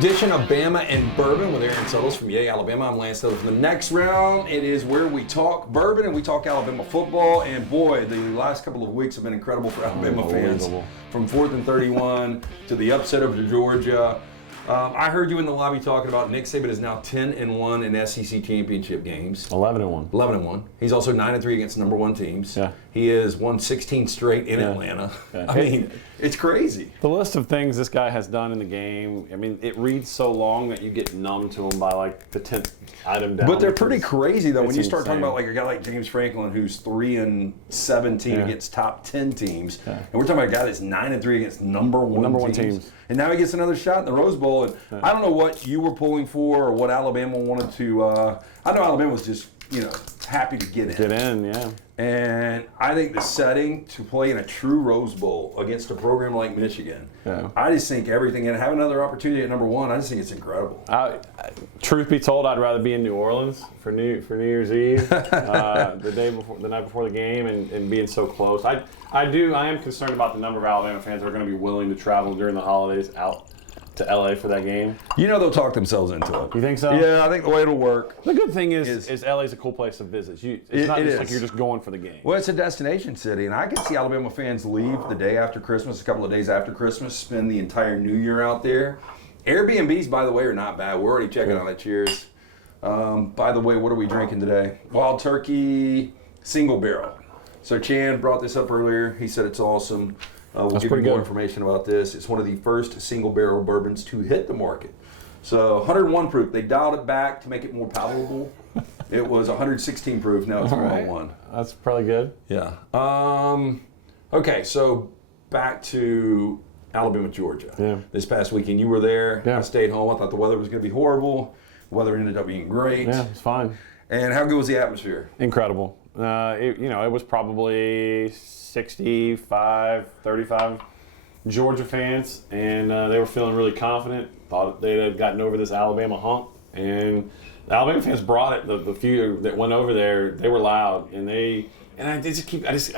edition of Bama and Bourbon with Aaron Suttles from Yay, Alabama. I'm Lance Suttles. The next round, it is where we talk bourbon and we talk Alabama football. And boy, the last couple of weeks have been incredible for Alabama fans. From 4th and 31 to the upset of Georgia. I heard you in the lobby talking about Nick Saban is now 10-1 in SEC championship games. 11-1. 11-1. He's also 9-3 against number one teams. Yeah. He has won 16 straight in Atlanta. Yeah. I mean, it's crazy. The list of things this guy has done in the game, I mean, it reads so long that you get numb to him by like the 10th item down. But they're pretty crazy though when you start insane. talking about like a guy like James Franklin who's 3-17 against top 10 teams, and we're talking about a guy that's 9-3 against number one teams. And now he gets another shot in the Rose Bowl. And I don't know what you were pulling for or what Alabama wanted to. I know Alabama was just happy to get in. Get in, yeah. And I think the setting to play in a true Rose Bowl against a program like Michigan, I just think everything, and have another opportunity at number one, I just think it's incredible. Truth be told, I'd rather be in New Orleans for New Year's Eve, the night before the game, and being so close. I am concerned about the number of Alabama fans that are going to be willing to travel during the holidays out to LA for that game. They'll talk themselves into it. You think so? Yeah, I think the way it'll work. The good thing is LA's a cool place to visit. It's not just like you're just going for the game. Well, it's a destination city, and I can see Alabama fans leave the day after Christmas, a couple of days after Christmas, spend the entire New Year out there. Airbnbs, by the way, are not bad. We're already checking on it. Cheers. By the way, what are we drinking today? Wild Turkey Single Barrel. So Chan brought this up earlier. He said it's awesome. We'll give you more information about this. It's one of the first single barrel bourbons to hit the market. So 101 proof. They dialed it back to make it more palatable. It was 116 proof. Now it's 101. That's probably good. Yeah. Okay, so back to Alabama, Georgia. Yeah. This past weekend, you were there. Yeah. I stayed home. I thought the weather was going to be horrible. The weather ended up being great. Yeah, it's fine. And how good was the atmosphere? Incredible. It was probably 65, 35 Georgia fans, and they were feeling really confident. Thought they had gotten over this Alabama hump, and the Alabama fans brought it. The few that went over there, they were loud, and I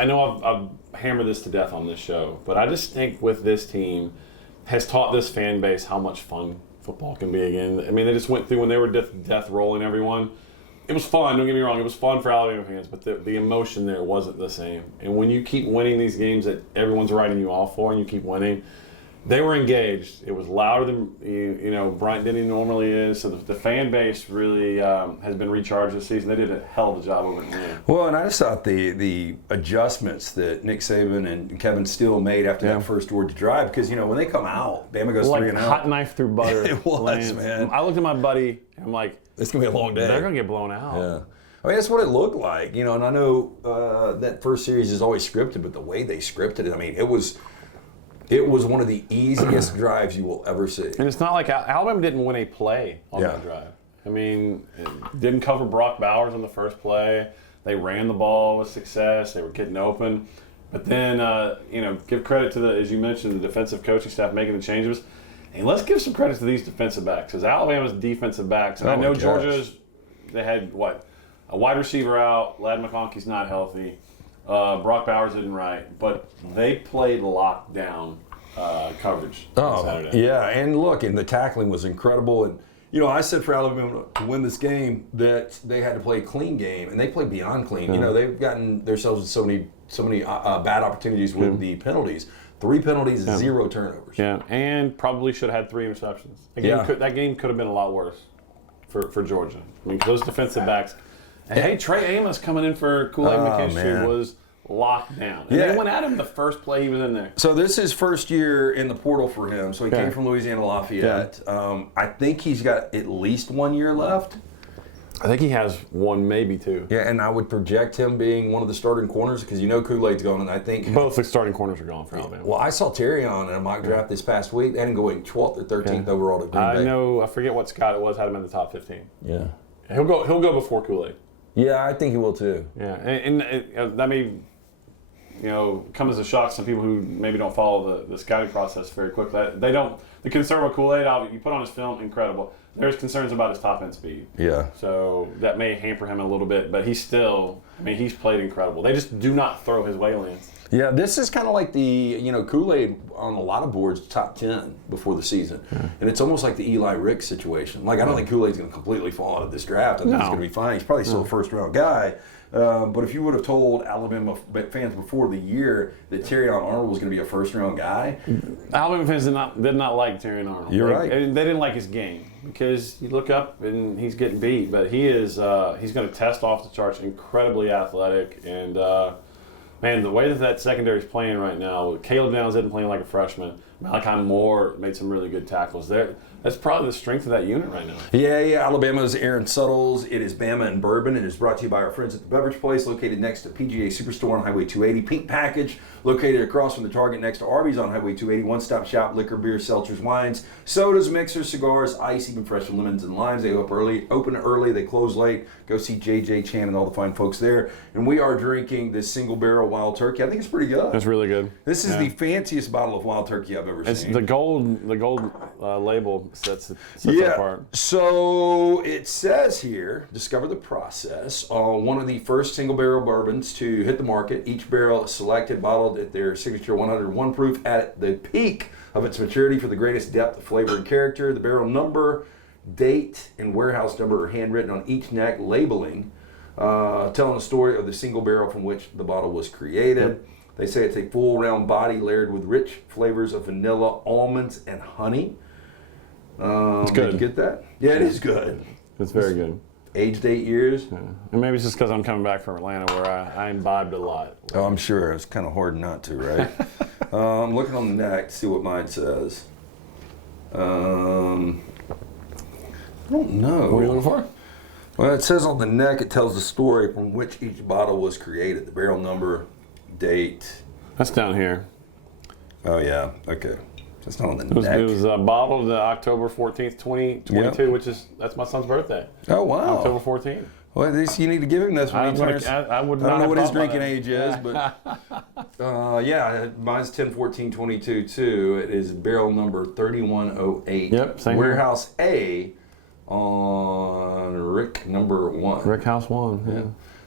know I've hammered this to death on this show, but I just think with this team has taught this fan base how much fun football can be again. I mean, they just went through when they were death rolling everyone. It was fun, don't get me wrong, it was fun for Alabama fans, but the emotion there wasn't the same. And when you keep winning these games that everyone's writing you off for and you keep winning, they were engaged. It was louder than Bryant Denny normally is. So the fan base really has been recharged this season. They did a hell of a job over it. Well, and I just thought the adjustments that Nick Saban and Kevin Steele made after that first Georgia drive, because when they come out, Bama goes 3-0. Hot knife through butter. It was, man. I looked at my buddy and I'm like, it's gonna be a long day. They're gonna get blown out. Yeah. I mean, that's what it looked like, and I know that first series is always scripted, but the way they scripted it, I mean, it was one of the easiest drives you will ever see. And it's not like Alabama didn't win a play on that drive. I mean, it didn't cover Brock Bowers on the first play. They ran the ball with success. They were getting open. But then, give credit to as you mentioned, the defensive coaching staff making the changes. And let's give some credit to these defensive backs, because Alabama's defensive backs, and I know Georgia's, they had, a wide receiver out, Ladd McConkey's not healthy, Brock Bowers isn't right, but they played lockdown coverage on Saturday. Yeah, and look, and the tackling was incredible. And, I said for Alabama to win this game that they had to play a clean game, and they played beyond clean. They've gotten themselves in so many bad opportunities with the penalties. 3 penalties, 0 turnovers. Yeah, and probably should have had 3 interceptions. That game could have been a lot worse for Georgia. I mean, those defensive backs. And hey, Trey Amos coming in for Kool-Aid McKinstry was locked down. And they went at him the first play he was in there. So this is his first year in the portal for him. So he came from Louisiana Lafayette. Yeah. I think he's got at least 1 year left. I think he has 1, maybe 2. Yeah, and I would project him being one of the starting corners because Kool-Aid's gone, and I think both the starting corners are gone for Alabama. Well, I saw Terry on in a mock draft this past week. They had him going 12th or 13th overall to Green Bay. I know. I forget what Scott it was. Had him in the top 15. Yeah, he'll go before Kool-Aid. Yeah, I think he will too. Yeah, and that may come as a shock to some people who maybe don't follow the scouting process very quickly. They don't. The concern with Kool-Aid, you put on his film, incredible. There's concerns about his top end speed. Yeah. So that may hamper him a little bit, but he's played incredible. They just do not throw his way lanes. Yeah, this is kind of like the, Kool-Aid on a lot of boards, top 10 before the season. And it's almost like the Eli Rick situation. Like, I don't think Kool-Aid's going to completely fall out of this draft. I think he's going to be fine. He's probably still a first-round guy. But if you would have told Alabama fans before the year that Taylor and Arnold was going to be a first-round guy. Alabama fans did not like Taylor and Arnold. You're right. They didn't like his game because you look up and he's getting beat. But he's going to test off the charts, incredibly athletic. And, man, the way that secondary is playing right now, Caleb Downs isn't playing like a freshman. Malachi Moore made some really good tackles there. That's probably the strength of that unit right now. Yeah. Alabama's Aaron Suttles. It is Bama and Bourbon. It is brought to you by our friends at the Beverage Place, located next to PGA Superstore on Highway 280. Pink Package, located across from the Target next to Arby's on Highway 280. One-stop shop, liquor, beer, seltzers, wines, sodas, mixers, cigars, ice, even fresh lemons and limes. They open early. They close late. Go see JJ Chan and all the fine folks there. And we are drinking this single barrel Wild Turkey. I think it's pretty good. It's really good. This is the fanciest bottle of Wild Turkey I've ever It's seen. the gold label sets it apart. So it says here, discover the process. One of the first single barrel bourbons to hit the market. Each barrel is selected, bottled at their signature 101 proof at the peak of its maturity for the greatest depth of flavor and character. The barrel number, date, and warehouse number are handwritten on each neck, labeling, telling the story of the single barrel from which the bottle was created. Yep. They say it's a full round body layered with rich flavors of vanilla, almonds, and honey. It's good. Did you get that? Yeah, it is good. It's very good. Aged 8 years. Yeah. And maybe it's just because I'm coming back from Atlanta where I imbibed a lot. Oh, I'm sure. It's kind of hard not to, right? I'm looking on the neck to see what mine says. I don't know. What are you looking for? Well, it says on the neck, it tells the story from which each bottle was created. The barrel number, date. That's down here. Oh, yeah. Okay. That's not on the neck. It was bottled October 14th, 2022, that's my son's birthday. Oh, wow. October 14th. Well, at least you need to give him this one. I would not I don't know have what his thought about drinking that. age is, but yeah, mine's 10-14-22 too. It is barrel number 3108. Yep, same here. Warehouse A on Rick number 1. Rick House 1, yeah.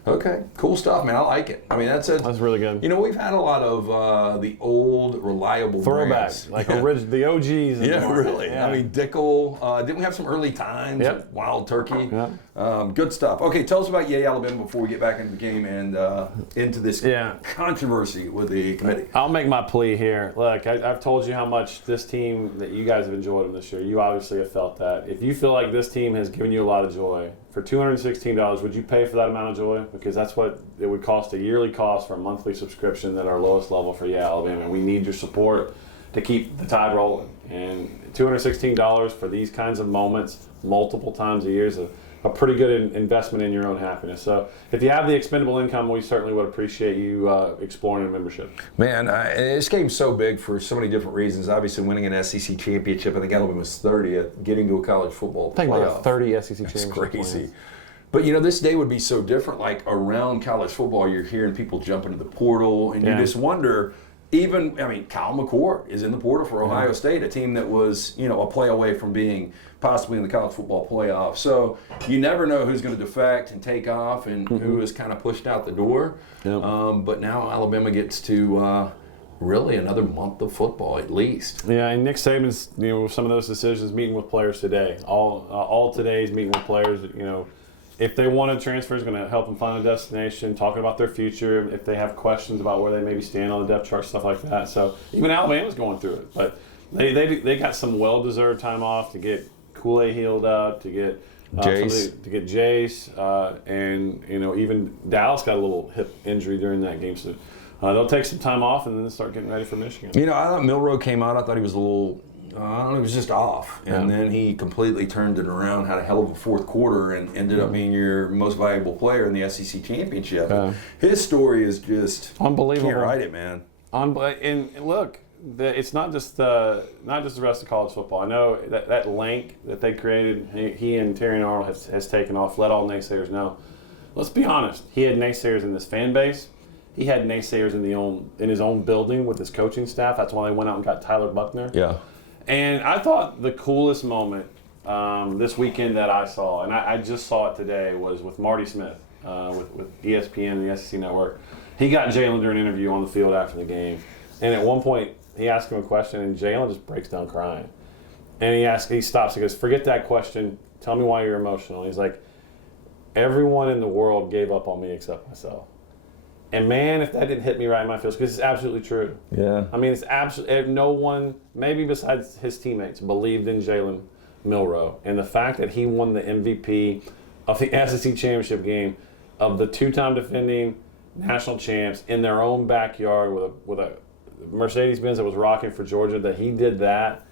Okay, cool stuff, man. I like it. I mean, that's really good. We've had a lot of the old, reliable Throwbacks, brands. like the OGs. In the market. Really. Yeah. I mean, Dickel. Didn't we have some early times? Yep. Wild Turkey. Yep. Good stuff. Okay, tell us about Yay Alabama before we get back into the game and into this controversy with the committee. I'll make my plea here. Look, I've told you how much this team, that you guys have enjoyed them this year. You obviously have felt that. If you feel like this team has given you a lot of joy, for $216, would you pay for that amount of joy? Because that's what it would cost, a yearly cost for a monthly subscription at our lowest level for Yeah Alabama. We need your support to keep the tide rolling. And $216 for these kinds of moments multiple times a year is a pretty good investment in your own happiness. So if you have the expendable income, we certainly would appreciate you exploring a membership. Man, this game's so big for so many different reasons. Obviously, winning an SEC championship, I think Alabama's 30th, getting to a college football I think playoff. about 30 SEC championships. It's crazy. But, this day would be so different. Like, around college football, you're hearing people jump into the portal, and you just wonder, Kyle McCord is in the portal for Ohio State, a team that was, a play away from being possibly in the college football playoff. So you never know who's going to defect and take off and who is kind of pushed out the door. Yep. But now Alabama gets to really another month of football at least. Yeah, and Nick Saban's, some of those decisions meeting with players today. All today's meeting with players, if they want to transfer, is going to help them find a destination, talking about their future, if they have questions about where they maybe stand on the depth chart, stuff like that. So even Alabama's going through it. But they got some well-deserved time off to get Kool-Aid healed up, to get Jace, and even Dallas got a little hip injury during that game. So they'll take some time off and then start getting ready for Michigan. I thought Milroe came out. I thought he was a little... I don't know, he was just off. And then he completely turned it around, had a hell of a fourth quarter, and ended up being your most valuable player in the SEC championship. His story is just unbelievable. Can't write it, man. And look, it's not just the rest of college football. I know that link that they created, he and Taylor and Arnold has taken off, let all naysayers know. Let's be honest, he had naysayers in this fan base. He had naysayers in his own building with his coaching staff. That's why they went out and got Tyler Buckner. Yeah. And I thought the coolest moment this weekend that I saw, and I just saw it today, was with Marty Smith with ESPN and the SEC Network. He got Jalen during an interview on the field after the game. And at one point, he asked him a question, and Jalen just breaks down crying. And he stops, he goes, forget that question. Tell me why you're emotional. He's like, everyone in the world gave up on me except myself. And man, if that didn't hit me right in my feels, because it's absolutely true. Yeah. I mean, it's absolutely, no one, maybe besides his teammates, believed in Jalen Milroe. And the fact that he won the MVP of the SEC championship game of the two-time defending national champs in their own backyard with a Mercedes-Benz that was rocking for Georgia, that he did that,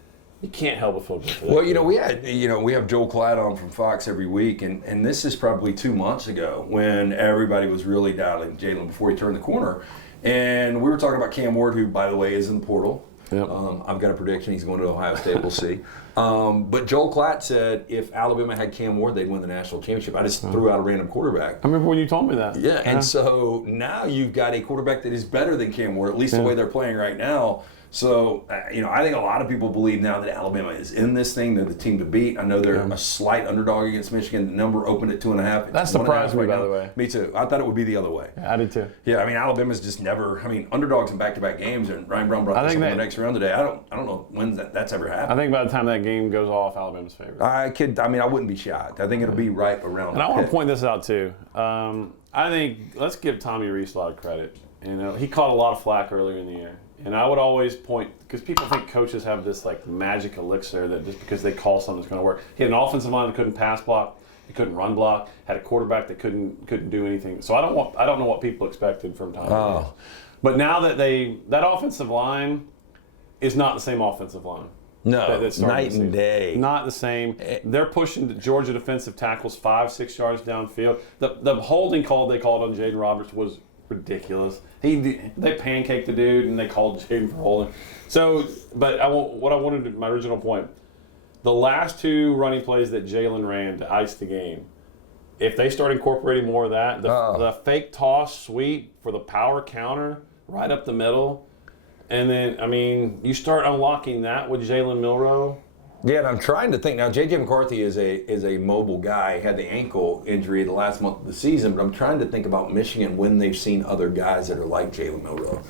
you can't help but feel good for that. Well, we have Joel Klatt on from Fox every week, and this is probably 2 months ago when everybody was really doubting Jalen before he turned the corner. And we were talking about Cam Ward, who, by the way, is in the portal. Yep. I've got a prediction. He's going to Ohio State. We'll see. But Joel Klatt said if Alabama had Cam Ward, they'd win the national championship. I just threw out a random quarterback. I remember when you told me that. Yeah, and so now you've got a quarterback that is better than Cam Ward, at least the way they're playing right now. So, I think a lot of people believe now that Alabama is in this thing. They're the team to beat. I know they're a slight underdog against Michigan. The number opened at 2.5. That surprised me, by the way. Me too. I thought it would be the other way. Yeah, I did too. Yeah, Alabama's just never. Underdogs in back-to-back games, and Ryan Brown brought this up in the next round today. I don't know when that's ever happened. I think by the time that game goes off, Alabama's favorite. I wouldn't be shocked. I think it'll be right around. And I want to point this out too. I think let's give Tommy Rees a lot of credit. He caught a lot of flack earlier in the year. And I would always point, because people think coaches have this like magic elixir that just because they call something it's going to work. He had an offensive line that couldn't pass block, he couldn't run block, had a quarterback that couldn't do anything. So I don't know what people expected from Tommy Rees. But now that that offensive line is not the same offensive line. No, night and day. Not the same. They're pushing the Georgia defensive tackles 5-6 yards downfield. The holding call they called on Jaden Roberts was ridiculous. They pancaked the dude and they called Jaden for holding. So, but my original point, the last two running plays that Jalen ran to ice the game, if they start incorporating more of that, the fake toss sweep for the power counter right up the middle, and then you start unlocking that with Jalen Milroe. Yeah, and I'm trying to think now. J.J. McCarthy is a mobile guy. He had the ankle injury the last month of the season, but I'm trying to think about Michigan when they've seen other guys that are like Jalen Milroe.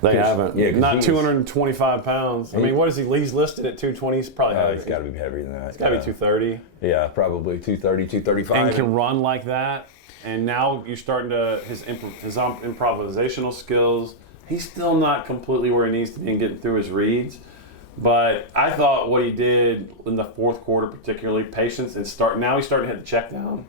They haven't. Yeah, not 225 pounds. What is he? He's listed at 220. He's probably heavy. He's got to be heavier than that. He's got to be 230. Yeah, probably 230, 235. And can run like that. And now you're starting to his improvisational skills. He's still not completely where he needs to be in getting through his reads. But I thought what he did in the fourth quarter, particularly patience, and now he's starting to hit the check down.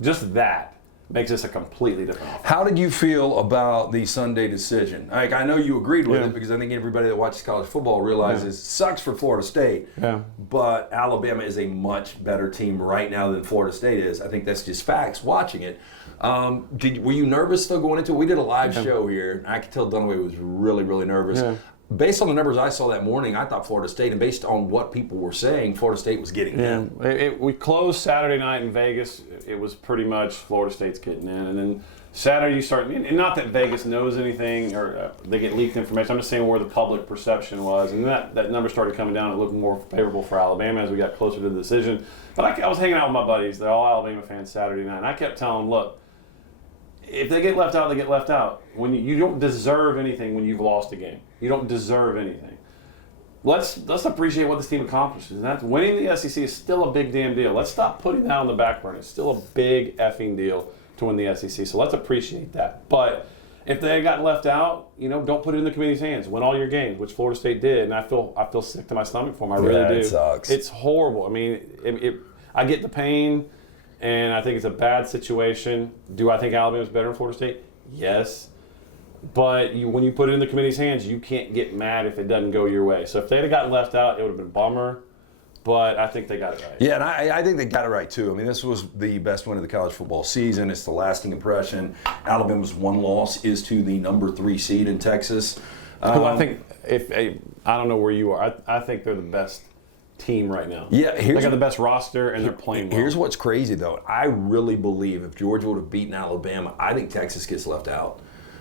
Just that makes this a completely different offense. How did you feel about the Sunday decision? I know you agreed with it because I think everybody that watches college football realizes it sucks for Florida State. Yeah. But Alabama is a much better team right now than Florida State is. I think that's just facts watching it. Were you nervous though going into it? We did a live show here. I could tell Dunaway was really, really nervous. Yeah. Based on the numbers I saw that morning, I thought Florida State, and based on what people were saying, Florida State was getting in. We closed Saturday night in Vegas. It was pretty much Florida State's getting in. And then Saturday you start, and not that Vegas knows anything or they get leaked information. I'm just saying where the public perception was. And that number started coming down and looked more favorable for Alabama as we got closer to the decision. But I was hanging out with my buddies. They're all Alabama fans Saturday night. And I kept telling them, look, if they get left out, they get left out. When you don't deserve anything when you've lost a game. You don't deserve anything. Let's appreciate what this team accomplishes. And that's winning the SEC is still a big damn deal. Let's stop putting that on the back burner. It's still a big effing deal to win the SEC. So let's appreciate that. But if they got left out, don't put it in the committee's hands. Win all your games, which Florida State did, and I feel sick to my stomach for them. I really do. It sucks. It's horrible. I get the pain, and I think it's a bad situation. Do I think Alabama's better than Florida State? Yes. But when you put it in the committee's hands, you can't get mad if it doesn't go your way. So if they'd have gotten left out, it would have been a bummer. But I think they got it right. Yeah, and I think they got it right, too. This was the best win of the college football season. It's the lasting impression. Alabama's one loss is to the number 3 seed in Texas. I think, I don't know where you are. I think they're the best team right now. Yeah, they got the best roster, and they're playing well. Here's what's crazy, though. I really believe if Georgia would have beaten Alabama, I think Texas gets left out.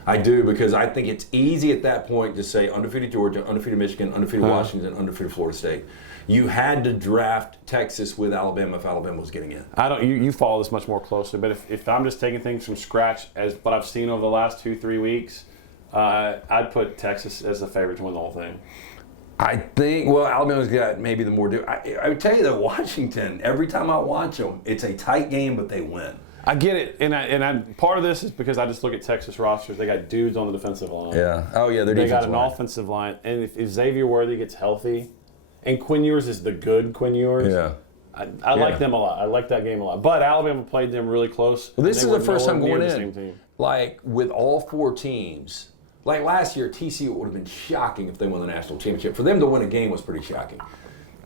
I do, because I think it's easy at that point to say undefeated Georgia, undefeated Michigan, undefeated Washington, undefeated Florida State. You had to draft Texas with Alabama if Alabama was getting in. I don't. You follow this much more closely, but if I'm just taking things from scratch as what I've seen over the last 2-3 weeks, I'd put Texas as the favorite to win the whole thing. I think, well, Alabama's got maybe the more. I would tell you that Washington, every time I watch them, it's a tight game, but they win. I get it, and part of this is because I just look at Texas rosters. They got dudes on the defensive line. Yeah. Oh yeah, they got an offensive line, and if Xavier Worthy gets healthy, and Quinn Ewers is the good Quinn Ewers. Yeah. I like them a lot. I like that game a lot. But Alabama played them really close. Well, this is the first time going in. Like with all 4 teams. Like last year, TCU would have been shocking if they won the national championship. For them to win a game was pretty shocking.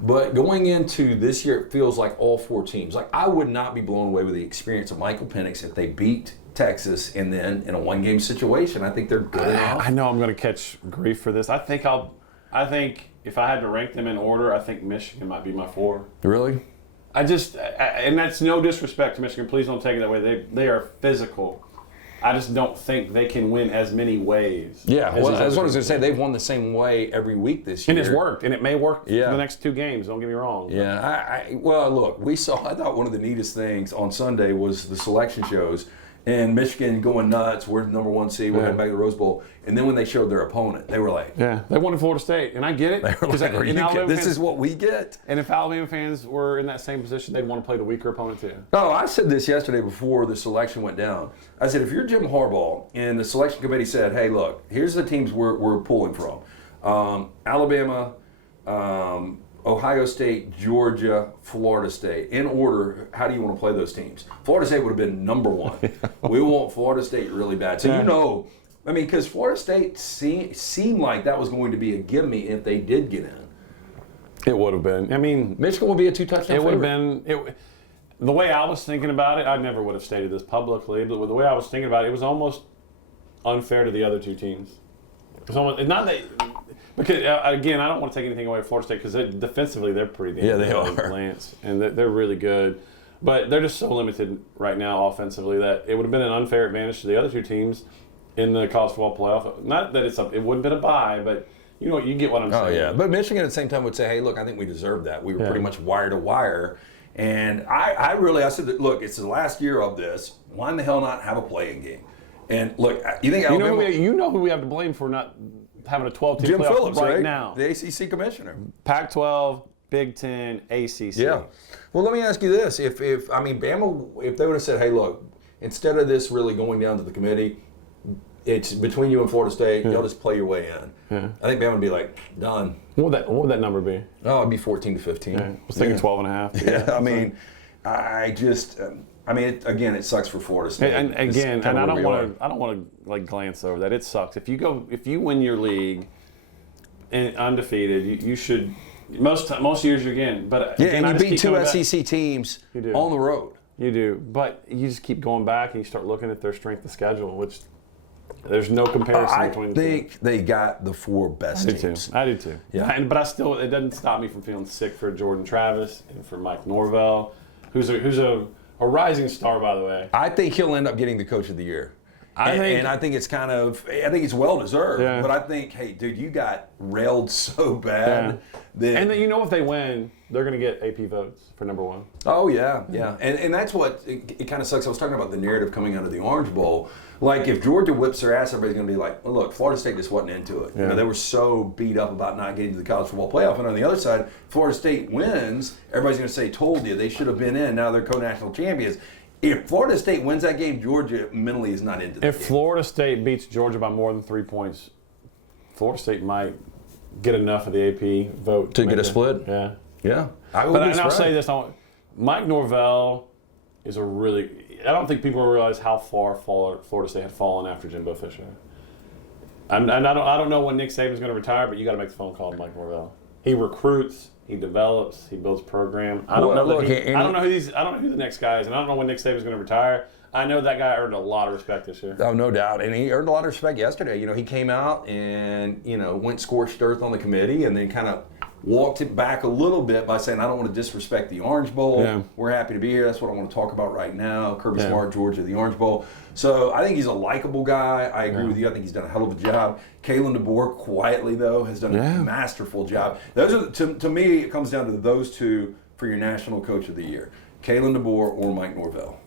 But going into this year, it feels like all 4 teams. Like I would not be blown away with the experience of Michael Penix if they beat Texas and then in a 1-game situation. I think they're good enough. I know I'm going to catch grief for this. I think if I had to rank them in order, I think Michigan might be my 4. Really? And that's no disrespect to Michigan. Please don't take it that way. They are physical. I just don't think they can win as many ways. Yeah, well, that's what I was going to say. They've won the same way every week this year. And it's worked, and it may work for the next 2 games. Don't get me wrong. Yeah, well, look, I thought one of the neatest things on Sunday was the selection shows. And Michigan going nuts. We're the number 1 seed. We're heading back to the Rose Bowl. And then when they showed their opponent, they were like, "Yeah, they won in Florida State," and I get it. They were like, this is what we get. And if Alabama fans were in that same position, they'd want to play the weaker opponent too. No, I said this yesterday before the selection went down. I said, if you're Jim Harbaugh and the selection committee said, "Hey, look, here's the teams we're pulling from: Alabama, Ohio State, Georgia, Florida State. In order, how do you want to play those teams?" Florida State would have been number 1. We want Florida State really bad. So because Florida State seemed like that was going to be a gimme if they did get in. It would have been. I mean, Michigan would be a 2-touchdown. It would have been. The way I was thinking about it, I never would have stated this publicly, but the way I was thinking about it, it was almost unfair to the other 2 teams. It was almost not that. Because, again, I don't want to take anything away from Florida State because defensively they're pretty damn good. Yeah, they are. Lance, and they're really good. But they're just so limited right now offensively that it would have been an unfair advantage to the other 2 teams in the college football playoff. Not that it wouldn't have been a bye, but you get what I'm saying. Oh, yeah. But Michigan at the same time would say, hey, look, I think we deserve that. We were pretty much wire to wire. And I said that, look, it's the last year of this. Why in the hell not have a playing game? And look, you think Alabama... You know who we have to blame for not having a 12-team Jim playoff Phillips, right now. The ACC commissioner. Pac-12, Big Ten, ACC. Yeah. Well, let me ask you this. If Bama, if they would have said, hey, look, instead of this really going down to the committee, it's between you and Florida State, y'all just play your way in. Yeah. I think Bama would be like, done. What would that number be? Oh, it'd be 14-15. Yeah. I was thinking 12.5. Yeah, again, it sucks for Florida State. And I don't want to glance over that. It sucks. If you win your league and undefeated, you should. Most years you're getting. But again, and you beat 2 SEC teams on the road. You do, but you just keep going back and you start looking at their strength of schedule, which there's no comparison between the 2. I think they got the 4 best teams. I do too. Yeah, but it doesn't stop me from feeling sick for Jordan Travis and for Mike Norvell, who's a rising star, by the way. I think he'll end up getting the Coach of the Year. I think it's well deserved. Yeah. But I think, hey, dude, you got railed so bad. Yeah. And then, if they win, they're going to get AP votes for number 1. Oh, yeah. And that's what it kind of sucks. I was talking about the narrative coming out of the Orange Bowl. Like, if Georgia whips their ass, everybody's going to be like, well, look, Florida State just wasn't into it. Yeah. They were so beat up about not getting to the college football playoff. And on the other side, Florida State wins, everybody's going to say, told you, they should have been in. Now they're co-national champions. If Florida State wins that game, Georgia mentally is not into that If Florida State beats Georgia by more than 3 points, Florida State might get enough of the AP vote to get a split. Yeah. Yeah. I'll say this: Mike Norvell is I don't think people realize how far Florida State had fallen after Jimbo Fisher. And I don't know when Nick Saban's going to retire, but you got to make the phone call to Mike Norvell. He recruits. He develops. He builds program. I don't know who the next guy is, and I don't know when Nick Saban's going to retire. I know that guy earned a lot of respect this year. Oh, no doubt, and he earned a lot of respect yesterday. He came out and went scorched earth on the committee, and then kind of walked it back a little bit by saying, I don't want to disrespect the Orange Bowl. Yeah. We're happy to be here. That's what I want to talk about right now. Kirby Smart, Georgia, the Orange Bowl. So I think he's a likable guy. I agree with you. I think he's done a hell of a job. Kalen DeBoer, quietly, though, has done a masterful job. Those are, to me, it comes down to those two for your National Coach of the Year. Kalen DeBoer or Mike Norvell.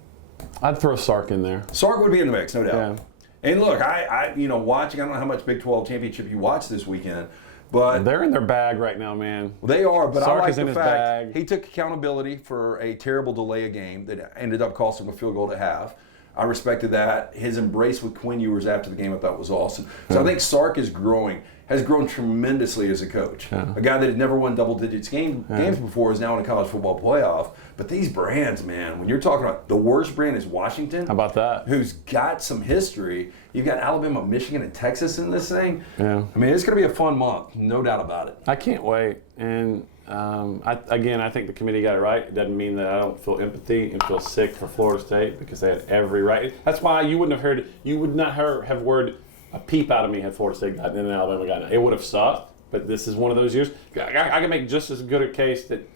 I'd throw Sark in there. Sark would be in the mix, no doubt. Yeah. And look, I watching, I don't know how much Big 12 championship you watched this weekend, but They're in their bag right now, man. they are. But Sark I like is in the his fact bag. he took accountability for a terrible delay of game that ended up costing him a field goal at half. I respected that. His embrace with Quinn Ewers after the game I thought was awesome. So I think Sark has grown tremendously as a coach. A guy that had never won double digits games before is now in a college football playoff. But these brands, man, when you're talking about the worst brand is Washington. How about that? Who's got some history. You've got Alabama, Michigan, and Texas in this thing. Yeah. I mean, it's going to be a fun month, no doubt about it. I can't wait. And I think the committee got it right. It doesn't mean that I don't feel empathy and feel sick for Florida State because they had every right. That's why you would not have heard a peep out of me had Florida State gotten in and Alabama gotten in. It would have sucked, but this is one of those years. I can make just as good a case that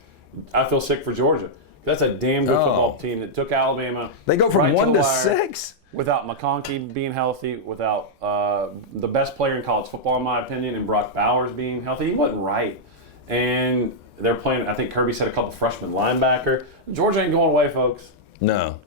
I feel sick for Georgia. That's a damn good football team that took Alabama. They go from right 1 the to wire 6. Without McConkey being healthy, without the best player in college football, in my opinion, and Brock Bowers being healthy. He wasn't right. And they're playing, I think Kirby said a couple freshman linebacker. Georgia ain't going away, folks. No.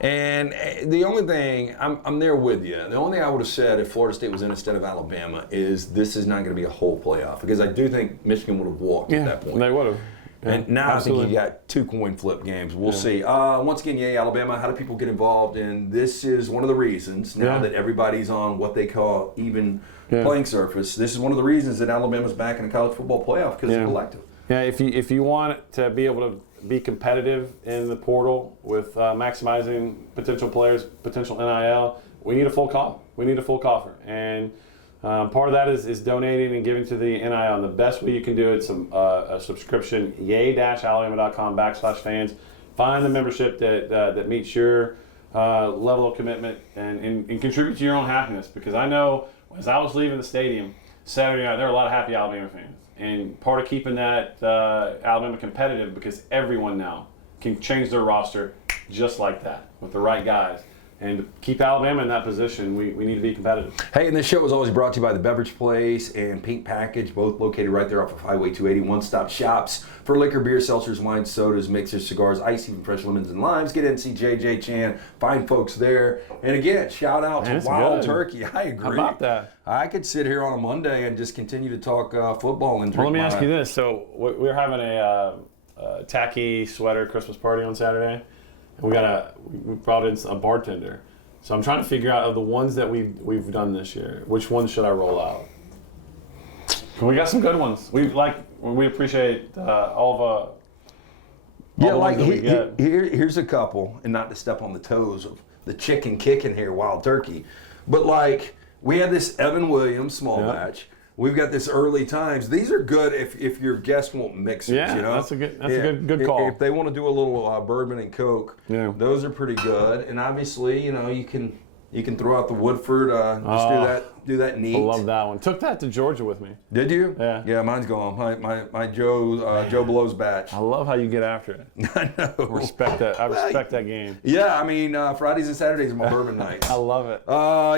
And the only thing, I'm there with you. The only thing I would have said if Florida State was in instead of Alabama is this is not going to be a whole playoff. Because I do think Michigan would have walked at that point. They would have. Yeah, and now absolutely. I think you got 2 coin flip games. We'll see. Once again, yay, Alabama. How do people get involved? And this is one of the reasons now that everybody's on what they call even playing surface. This is one of the reasons that Alabama's back in a college football playoff because of the collective. Yeah, if you want to be able to be competitive in the portal with maximizing potential players, potential NIL, we need a full call. We need a full coffer. And part of that is donating and giving to the NIL. And the best way you can do it is a subscription, yay-alabama.com/fans. Find the membership that meets your level of commitment and contribute to your own happiness. Because I know as I was leaving the stadium Saturday night, there were a lot of happy Alabama fans. And part of keeping that Alabama competitive, because everyone now can change their roster just like that with the right guys. And to keep Alabama in that position, we need to be competitive. Hey, and this show is always brought to you by The Beverage Place and Pink Package, both located right there off of Highway 280, one-stop shops for liquor, beer, seltzers, wines, sodas, mixers, cigars, ice, even fresh lemons and limes. Get in and see JJ Chan, fine folks there. And again, shout out to Wild Turkey. I agree. How about that? I could sit here on a Monday and just continue to talk football and drink. Well, let me ask you this. So we're having a tacky sweater Christmas party on Saturday. We brought in a bartender, so I'm trying to figure out of the ones that we've done this year, which ones should I roll out? We got some good ones. We appreciate all the ones that we get. Here's a couple, and not to step on the toes of the chicken kicking here, Wild Turkey, but like we had this Evan Williams small batch. We've got this early times. These are good if your guest won't mix it. Yeah, you know? that's a good call. If they want to do a little bourbon and Coke, those are pretty good. And obviously, you can throw out the Woodford. Do that neat. I love that one. Took that to Georgia with me. Did you? Yeah. Yeah, mine's gone. My Joe Blow's batch. I love how you get after it. I know. Respect that. I respect that game. Yeah, I mean Fridays and Saturdays are my bourbon nights. I love it.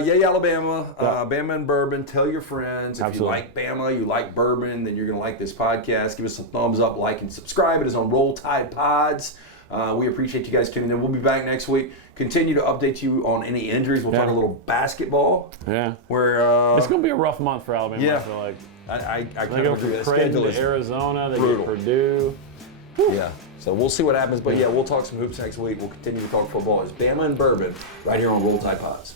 Yay, Alabama. Bama and bourbon. Tell your friends. If Absolutely. you like Bama, you like bourbon, then you're going to like this podcast. Give us some thumbs up, like, and subscribe. It is on Roll Tide Pods. We appreciate you guys tuning in. We'll be back next week. Continue to update you on any injuries. We'll talk a little basketball. Yeah. Where it's going to be a rough month for Alabama, I feel like. I They go from Creighton to Arizona. They get Purdue. Yeah. So we'll see what happens. But yeah, we'll talk some hoops next week. We'll continue to talk football. It's Bama and Bourbon right here on Roll Tide Pods.